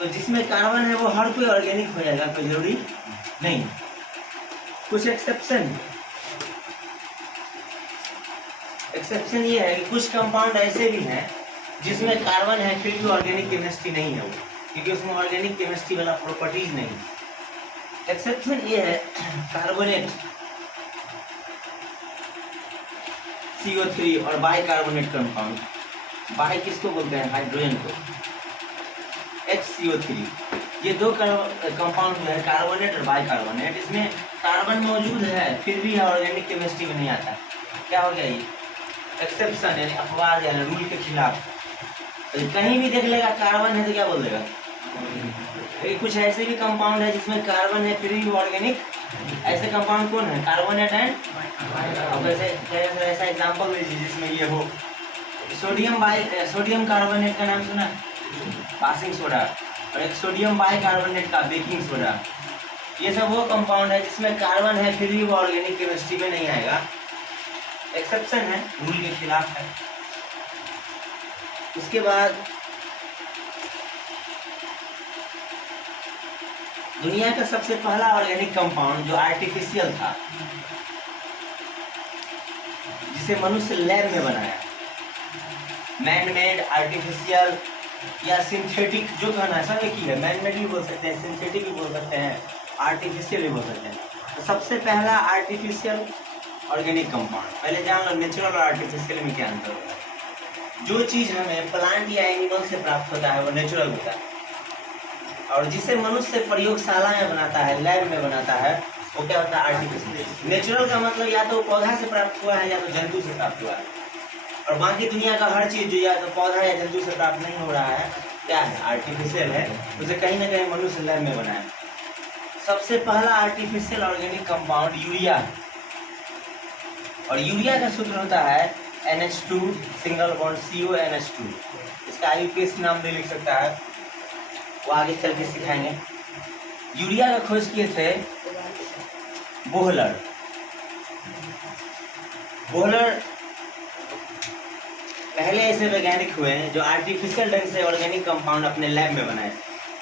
तो जिसमें कार्बन है वो हर कोई ऑर्गेनिक हो जाएगा, कोई जरूरी नहीं। कुछ एक्सेप्शन ये है कि कुछ कंपाउंड ऐसे भी हैं जिसमें कार्बन है फिर भी ऑर्गेनिक केमिस्ट्री नहीं है वो, क्योंकि उसमें ऑर्गेनिक केमिस्ट्री वाला प्रॉपर्टीज नहीं। एक्सेप्शन ये है कार्बोनेट CO3 और बाइकार्बोनेट कंपाउंड। बाइ किसको बोलते हैं? हाइड्रोजन को, HCO3। ये दो कंपाउंड है कार्बोनेट और बाइकार्बोनेट, इसमें कार्बन मौजूद है फिर भी ऑर्गेनिक केमिस्ट्री में नहीं आता। क्या हो गया ये? एक्सेप्शन यानी अपवाद यानी रूल के खिलाफ। तो कहीं भी देख लेगा कार्बन है तो क्या बोल देगा? कुछ ऐसे भी कंपाउंड है जिसमें कार्बन है फिर भी ऑर्गेनिक, ऐसे कंपाउंड कौन है? Carbonate and. अब ऐसा एग्जांपल दीजिए जिसमें ये हो। सोडियम कार्बोनेट का नाम सुना? Passing soda. और एक सोडियम बाइकार्बोनेट का बेकिंग सोडा। ये सब वो कंपाउंड है जिसमें कार्बन है फिर भी वो ऑर्गेनिक केमिस्ट्री में नहीं आएगा। एक्सेप्शन है, रूल के खिलाफ है। उसके बाद दुनिया का सबसे पहला ऑर्गेनिक कंपाउंड जो आर्टिफिशियल था, जिसे मनुष्य लैब में बनाया, मैन मेड, आर्टिफिशियल या सिंथेटिक, जो कहना है सब एक ही है। मैन मेड भी बोल सकते हैं, सिंथेटिक भी बोल सकते हैं, आर्टिफिशियल भी बोल सकते हैं। तो सबसे पहला आर्टिफिशियल ऑर्गेनिक कंपाउंड, पहले जान लो नेचुरल और आर्टिफिशियल में क्या अंतर होता है। जो चीज़ हमें प्लांट या एनिमल से प्राप्त होता है वो नेचुरल होता है, और जिसे मनुष्य प्रयोगशाला में बनाता है, लैब में बनाता है, वो क्या होता है? आर्टिफिशियल। नेचुरल का मतलब या तो पौधा से प्राप्त हुआ है या तो जंतु से प्राप्त हुआ है, और बाकी दुनिया का हर चीज़ जो या तो पौधा या जंतु से प्राप्त नहीं हो रहा है, क्या है? आर्टिफिशियल है। उसे कहीं ना कहीं मनुष्य लैब में बनाया। सबसे पहला आर्टिफिशियल ऑर्गेनिक कंपाउंड यूरिया है, और यूरिया का सूत्र होता है NH2 सिंगल बॉन्ड CONH2। इसका IUPAC नाम भी लिख सकता है, वो आगे चल के सिखाएंगे। यूरिया का खोज किए थे बोहलर। पहले ऐसे वैज्ञानिक हुए हैं जो आर्टिफिशियल ढंग से ऑर्गेनिक कंपाउंड अपने लैब में बनाए।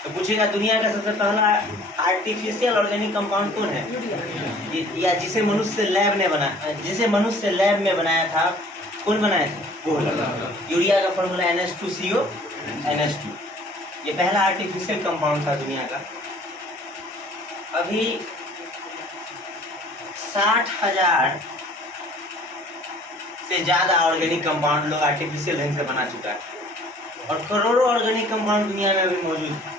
तो पूछेगा दुनिया का सबसे पहला आर्टिफिशियल ऑर्गेनिक कंपाउंड कौन है? या जिसे मनुष्य लैब में बनाया था, कौन बनाया था? बोहलर। यूरिया का फॉर्मूला NH2CONH2। ये पहला आर्टिफिशियल कंपाउंड था दुनिया का। अभी 60,000 से ज़्यादा ऑर्गेनिक कंपाउंड लोग आर्टिफिशियल ढंग से बना चुका है, और करोड़ों ऑर्गेनिक कंपाउंड दुनिया में अभी मौजूद है।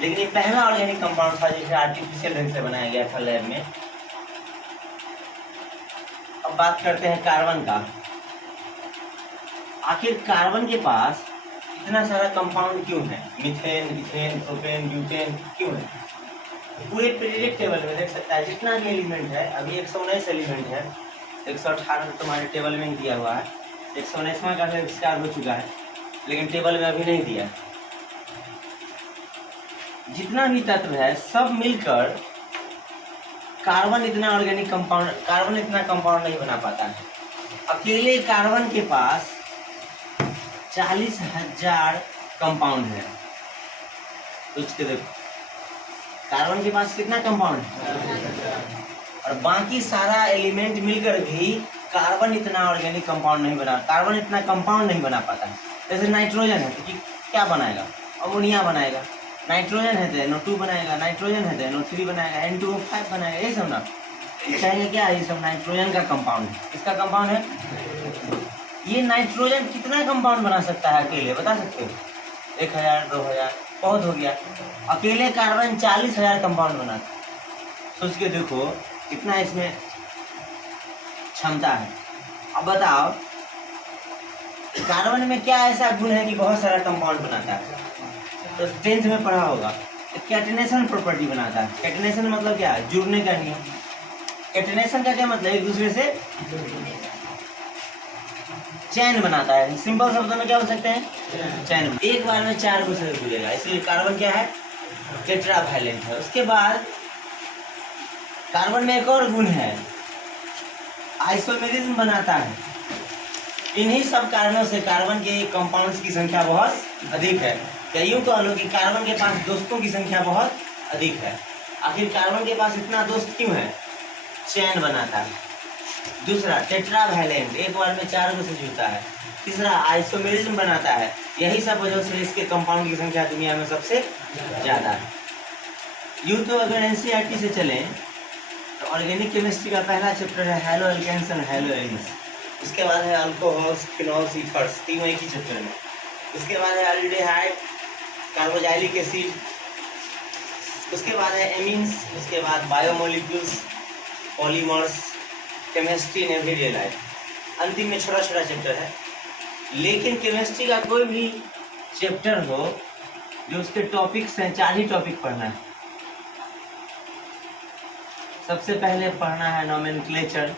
लेकिन ये पहला ऑर्गेनिक कंपाउंड था जिसे आर्टिफिशियल ढंग से बनाया गया था लैब में। अब बात करते हैं कार्बन का। आखिर कार्बन के पास इतना सारा कंपाउंड क्यों है? मीथेन, इथेन, प्रोपेन, ब्यूटेन क्यों है? पूरे पीरियडिक टेबल में देख सकता है जितना भी एलिमेंट है, अभी 119 एलिमेंट है। 118 तो तुम्हारे टेबल में ही दिया हुआ है, 119वां का आविष्कार हो चुका है, लेकिन टेबल में अभी नहीं दिया। जितना भी तत्व है सब मिलकर कार्बन इतना कंपाउंड नहीं बना पाता है। अकेले कार्बन के पास 40,000 कंपाउंड है। सोच के देखो, कार्बन के पास कितना कंपाउंड है, और बाकी सारा एलिमेंट मिलकर भी कार्बन इतना ऑर्गेनिक कंपाउंड नहीं बना, कार्बन इतना कंपाउंड नहीं बना पाता है। जैसे नाइट्रोजन है तो क्या बनाएगा? अमोनिया बनाएगा। नाइट्रोजन है तो NO2 बनाएगा, नाइट्रोजन है तो NO3 बनाएगा, N2O5 बनाएगा। ये सब ना कहेंगे क्या? ये सब नाइट्रोजन का कंपाउंड है। इसका कंपाउंड है। ये नाइट्रोजन कितना कंपाउंड बना सकता है अकेले, बता सकते हो? 1,000, 2,000, बहुत हो गया। अकेले कार्बन 40,000 कंपाउंड बनाता। सोच के देखो कितना इसमें क्षमता है। अब बताओ कार्बन में क्या ऐसा गुण है कि बहुत सारा कंपाउंड बनाता है? तो 10th में पढ़ा होगा, कैटिनेशन प्रॉपर्टी बनाता है। कैटिनेशन मतलब क्या है? जुड़ने का नियम। कैटिनेशन का क्या मतलब? एक दूसरे से चैन बनाता है। सिंपल शब्दों में क्या हो सकते हैं? चैन। एक बार में 4 दूसरे से जुड़ेगा, इसलिए कार्बन क्या है? टेट्रावैलेंट है। उसके बाद कार्बन में एक और गुण है, आइसोमेरिज्म बनाता है। इन्हीं सब कारणों से कार्बन के कंपाउंड्स की संख्या बहुत अधिक है। या यूं कह लो कि कार्बन के पास दोस्तों की संख्या बहुत अधिक है। आखिर कार्बन के पास इतना दोस्त क्यों है? चैन बनाता है। दूसरा, टेट्रावैलेंट, एक बार में 4 को से जुड़ता है। तीसरा, आइसोमेरिज्म बनाता है। यही सब वजह से इसके कंपाउंड की संख्या दुनिया में सबसे ज़्यादा है। यूं तो अगर एनसीईआरटी से चलें तो ऑर्गेनिक केमिस्ट्री का पहला चैप्टर है haloalkanes and haloarenes. उसके बाद है अल्कोहल्स, फिनॉल्स, ईथर्स, तीनों एक ही चैप्टर में। उसके बाद है एल्डिहाइड, कार्बोक्सिलिक एसिड। उसके बाद है एमीन्स। उसके बाद biomolecules, polymers, chemistry in everyday life. अंतिम में छोटा छोटा चैप्टर है। लेकिन केमिस्ट्री का कोई भी चैप्टर हो जो उसके टॉपिक्स हैं, 4 ही टॉपिक पढ़ना है। सबसे पहले पढ़ना है नोमेनक्लेचर।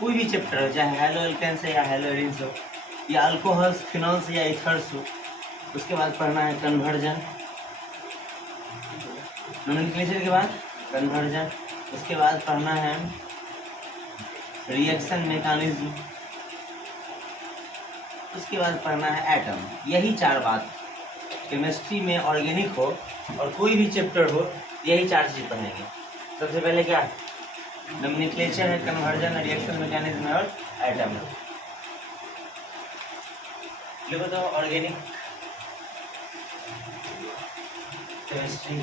कोई भी चैप्टर हो, चाहे हैलो एल्केन्स या हैलो एरिन्स हो, या अल्कोहल्स, फिनॉल्स या ईथर्स हो। उसके बाद पढ़ना है कन्वर्जन। नोमेनक्लेचर के बाद कन्वर्जन। उसके बाद पढ़ना है रिएक्शन मैकेनिज्म। उसके बाद पढ़ना है एटम। यही 4 बात केमिस्ट्री में ऑर्गेनिक हो और कोई भी चैप्टर हो, यही 4 चीज़ पढ़ेंगे। सबसे पहले क्या? नोमेनक्लेचर है, कन्वर्जन है, रिएक्शन मैकेनिज्म है और एटम है। लिखो तो organic chemistry.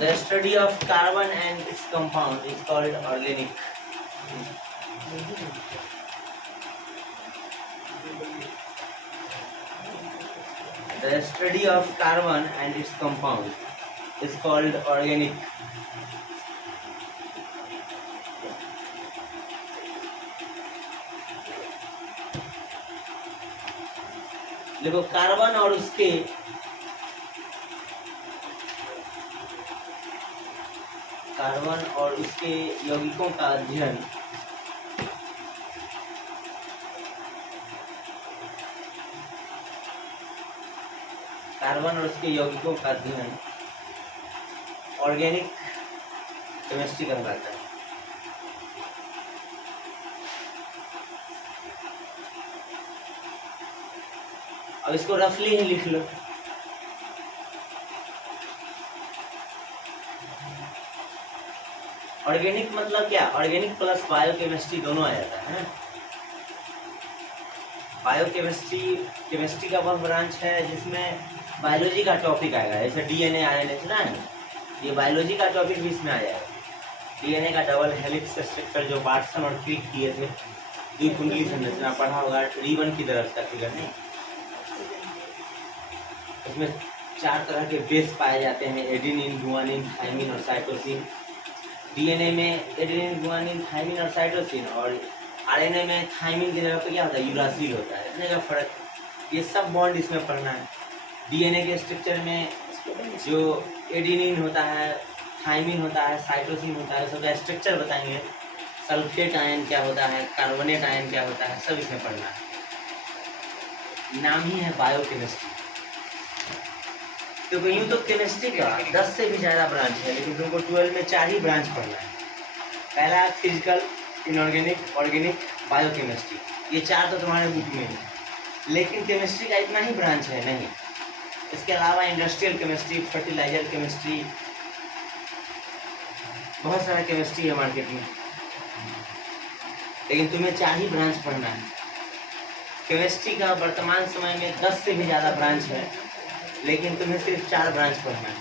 The study of carbon and its compound is called organic. The study of carbon and its compound is called organic. देखो, कार्बन और उसके यौगिकों का अध्ययन ऑर्गेनिक केमिस्ट्री कहलाता है। अब इसको रफली ही लिख लो। ऑर्गेनिक मतलब क्या? ऑर्गेनिक प्लस बायोकेमिस्ट्री दोनों आ जाता है। बायोकेमिस्ट्री का वह ब्रांच है जिसमें बायोलॉजी का टॉपिक आएगा। जैसे डीएनए, आरएनए सुना है, ये बायोलॉजी का टॉपिक भी इसमें आ जाएगा। डीएनए का डबल हेलिक्स स्ट्रक्चर जो वाटसन और क्रिक किए थे, द्विकुंडली संरचना पढ़ा होगा, रिबन की तरफ का फिगर नहीं। इसमें 4 तरह के बेस पाए जाते हैं, एडेनिन, गुआनिन, थाइमिन और साइटोसिन। डीएनए में एडेनिन, गुआनिन, थाइमिन और साइटोसिन, और आरएनए में थाइमिन की जगह पे क्या होता है? यूरासिल होता है। इतने का फर्क, ये सब बॉन्ड इसमें पढ़ना है। डीएनए के स्ट्रक्चर में जो एडेनिन होता है, थाइमिन होता है, साइटोसिन होता है, सबका स्ट्रक्चर बताएंगे। सल्फेट आयन क्या होता है, कार्बोनेट आयन क्या होता है, सब इसमें पढ़ना है। नाम ही है बायोकेमिस्ट्री। तो यूँ तो केमिस्ट्री का 10 से भी ज़्यादा ब्रांच है, लेकिन तुमको 12 में 4 ही ब्रांच पढ़ना है। पहला है फिजिकल, इनऑर्गेनिक, ऑर्गेनिक, बायोकेमिस्ट्री। ये 4 तो तुम्हारे बुक में है, लेकिन केमिस्ट्री का इतना ही ब्रांच है नहीं। इसके अलावा इंडस्ट्रियल केमिस्ट्री, फर्टिलाइजर केमिस्ट्री, बहुत सारा केमिस्ट्री है मार्केट में, लेकिन तुम्हें 4 ही ब्रांच पढ़ना है। केमिस्ट्री का वर्तमान समय में 10 से भी ज़्यादा ब्रांच है, लेकिन तुम्हें सिर्फ 4 ब्रांच पढ़ना है।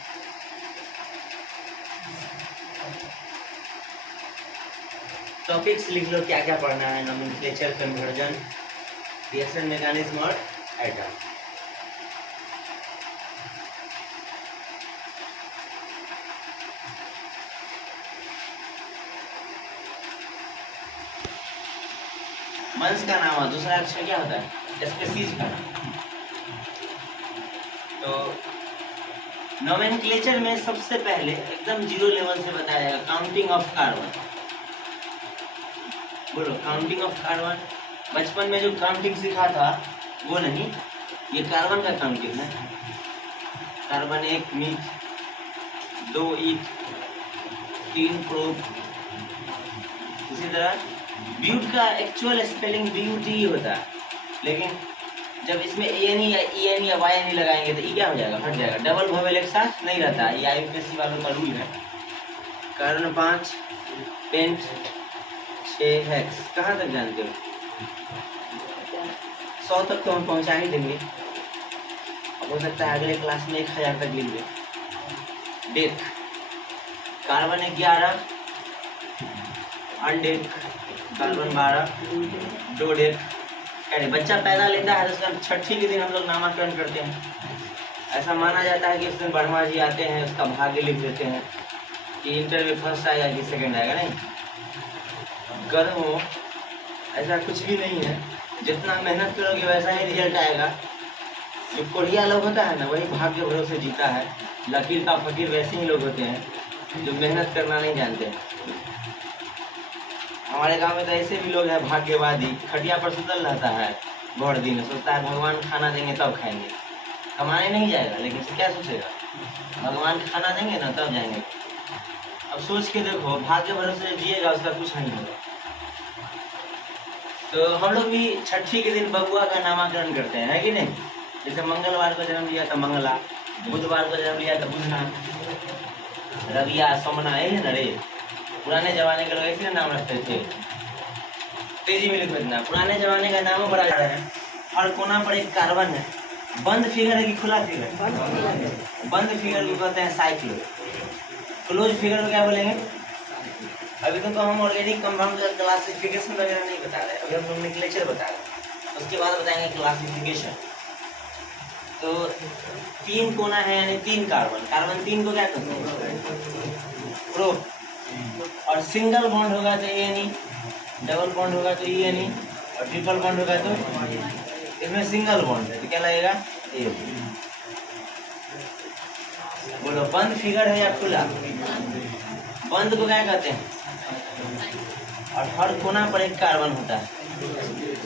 टॉपिक्स लिख लो क्या क्या पढ़ना है। नोमेनक्लेचर, कन्वर्जन, रिएक्शन मैकेनिज्म और एटम। मंस का नाम है, दूसरा अक्षर क्या होता है? स्पीसीज का नाम। तो नोमेनक्लेचर में सबसे पहले एकदम 0 लेवल से बताया जाएगा काउंटिंग ऑफ कार्बन। बोलो, काउंटिंग ऑफ कार्बन। बचपन में जो काउंटिंग सीखा था वो नहीं, ये कार्बन का काउंटिंग है। कार्बन 1 मीथ, 2 ईथ, टीन प्रोप। इसी तरह ब्यूट का एक्चुअल स्पेलिंग BUT होता है, लेकिन जब इसमें AN या EN या YN लगाएंगे तो क्या हो जाएगा, हट जाएगा। डबल वोवेल एक साथ नहीं रहता है, ये IUPAC वालों का रूल है। कारण 5 पेंट 6 हेक्स। कहाँ तक जानते हो? 100 तक तो हम पहुँचा ही देंगे, हो सकता है अगले क्लास में 1000 तक लिख दें। डेक कार्बन 11, अनडेक कार्बन 12, दो डेक। अरे बच्चा पैदा लेता है तो उसका छठी के दिन हम लोग नामाकरण करते हैं। ऐसा माना जाता है कि उस दिन ब्रह्मा जी आते हैं, उसका भाग्य लिख देते हैं कि इंटर में फर्स्ट आएगा कि सेकंड आएगा। नहीं, गर्म ऐसा कुछ भी नहीं है। जितना मेहनत करोगे वैसा ही रिजल्ट आएगा। जो कोढ़िया लोग होता है ना, वही भाग्य भरोसे जीता है। लकीर का फकीर वैसे ही लोग होते हैं जो मेहनत करना नहीं जानते। हमारे गांव में तो ऐसे भी लोग हैं भाग्यवादी, खटिया पर सुतल रहता है भर दिन, सोचता है भगवान खाना देंगे तब खाएंगे। कमाने नहीं जाएगा, लेकिन क्या सोचेगा, भगवान खाना देंगे ना तब जाएंगे। अब सोच के देखो, भाग्य भरोसे जिएगा उसका कुछ नहीं होगा। तो हम लोग भी छठी के दिन बबुआ का नामाकरण करते हैं, है कि नहीं? जैसे मंगलवार को जन्म लिया था मंगला, बुधवार को जन्म लिया था बुधना, रविया सोमना, यही है ना रे। पुराने जमाने के लोग ऐसे नाम रखते थे। तेजी में लिख देना, पुराने जमाने का नाम बड़ा है। हर कोना पर एक कार्बन है। बंद फिगर है कि खुला फिगर? बंद फिगर को कहते हैं साइक्लो। क्लोज फिगर को क्या बोलेंगे? अभी तो हम ऑर्गेनिक कंपाउंड का क्लासिफिकेशन वगैरह नहीं बता रहे, अभी हम लोग नोमेनक्लेचर बता रहे हैं, उसके बाद बताएंगे क्लासिफिकेशन। तो 3 कोना है यानी 3 कार्बन। कार्बन 3 को क्या कहते हैं? प्रोप। और सिंगल बॉन्ड होगा तो ANE, डबल बॉन्ड होगा तो ENE, और ट्रिपल बॉन्ड होगा तो इसमें सिंगल बॉन्ड है तो क्या लगेगा? A। बोलो, बंद फिगर है या खुला? बंद को क्या कहते हैं? और हर कोना पर एक कार्बन होता है,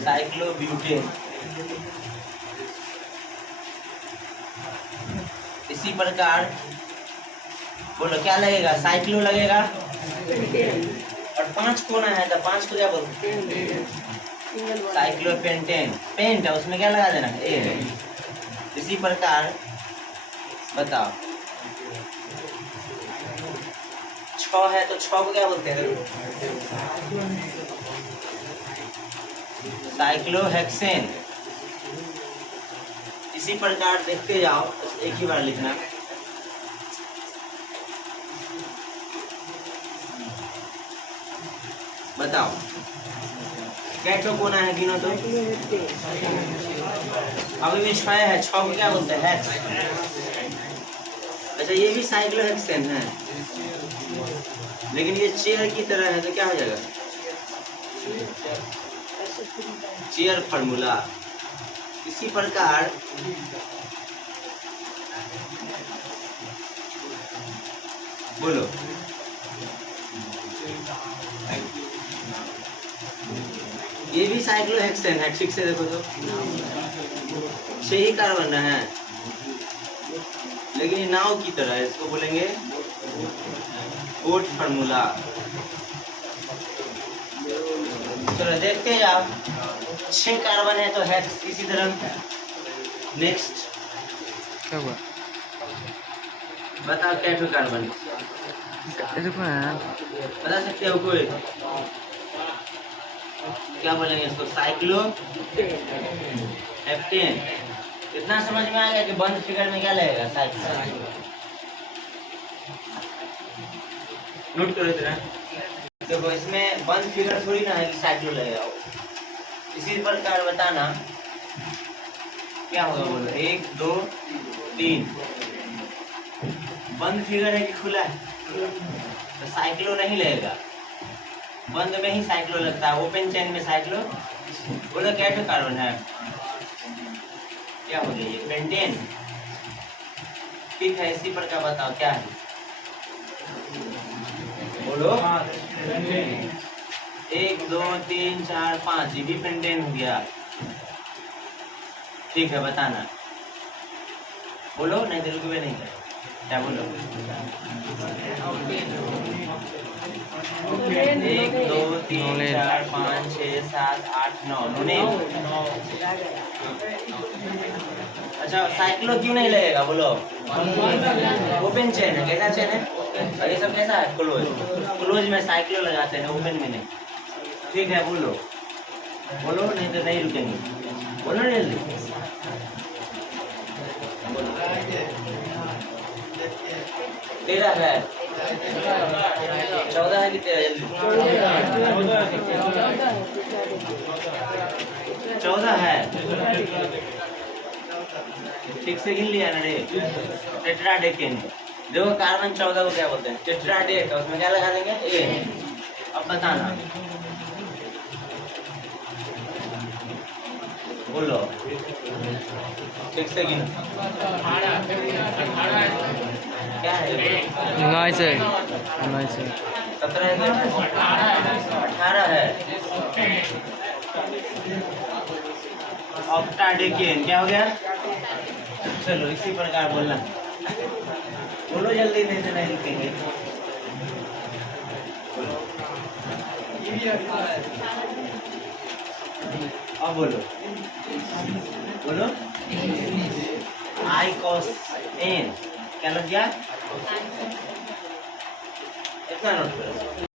साइक्लोब्यूटेन। इसी प्रकार बोलो क्या लगेगा? साइक्लो लगेगा। और 5 कोना है तो 5 को क्या बोलते हैं? साइक्लोपेंटेन। पेंट है, उसमें क्या लगा देना है? ए है। इसी प्रकार बताओ, 6 है तो 6 को क्या बोलते हैं? साइक्लोहेक्सेन। इसी प्रकार देखते जाओ, एक ही बार लिखना। बताओ क्या कोना है, गिनो तो। अभी भी 6 है, 6 को क्या बोलते हैं? हेक्स। अच्छा, ये भी साइक्लोहेक्सेन है, लेकिन ये चेयर की तरह है तो क्या हो जाएगा? Chair formula. इसी प्रकार बोलो, ये भी साइक्लोहेक्सेन है, ठीक से देखो तो 6 ही कार्बन है, लेकिन ये नाव की तरह है, इसको बोलेंगे बोट फार्मूला। चलो देखते हैं आप, 6 कार्बन है तो हेक्स। इसी तरह नेक्स्ट क्या हुआ? बताओ क्या कार्बन बता सकते हो कोई? क्या बोलेंगे इसको? Cyclo heptane. इतना समझ में आ गया कि बंद फिगर में क्या लगेगा? साइक्लो। नोट करो इतना। देखो, इसमें बंद फिगर थोड़ी ना है कि साइक्लो लगेगा। इसी प्रकार बताना क्या होगा, बोलो। 1 2 3 बंद फिगर है कि खुला है? तो साइक्लो नहीं लगेगा, बंद में ही साइक्लो लगता है। ओपन चेन में साइक्लो। बोलो क्या कार्बन है? क्या हो गया? ये पेंटेन। ठीक है, इसी प्रकार बताओ क्या है? बोलो। 1 2 3 4 5, ये भी पेंटेन हो गया। ठीक है, बताना। बोलो, नहीं तो रुकवे नहीं करें। क्या बोलो? 1 2 3 4 5 6 7 8 9 9। अच्छा साइक्लो क्यों नहीं लगेगा बोलो? ओपन चेन है, कैसा चेन है? और ये सब कैसा है? क्लोज। क्लोज में साइक्लो लगाते हैं, ओपन में नहीं। ठीक है बोलो, बोलो नहीं तो नहीं रुकेंगे, बोलो जल्दी। तेरह है, 14 है कि 13? जल्दी 14 है। ठीक से गिन लिया ना रे? टेट्राडेकेन। देखो कार्बन 14 को क्या बोलते हैं? टेट्राडेक। उसमें क्या लगा देंगे? ए। अब बताना, बोलो ठीक से गिनो। क्या है? 19 है, 19 है। 17 है, 18 है। ऑक्टाडेकेन क्या हो गया? चलो इसी प्रकार बोलना, बोलो जल्दी नहीं तो नहीं रुकेंगे। अब बोलो, बोलो आई कॉस एन क्या लग गया? इतना नोट करो।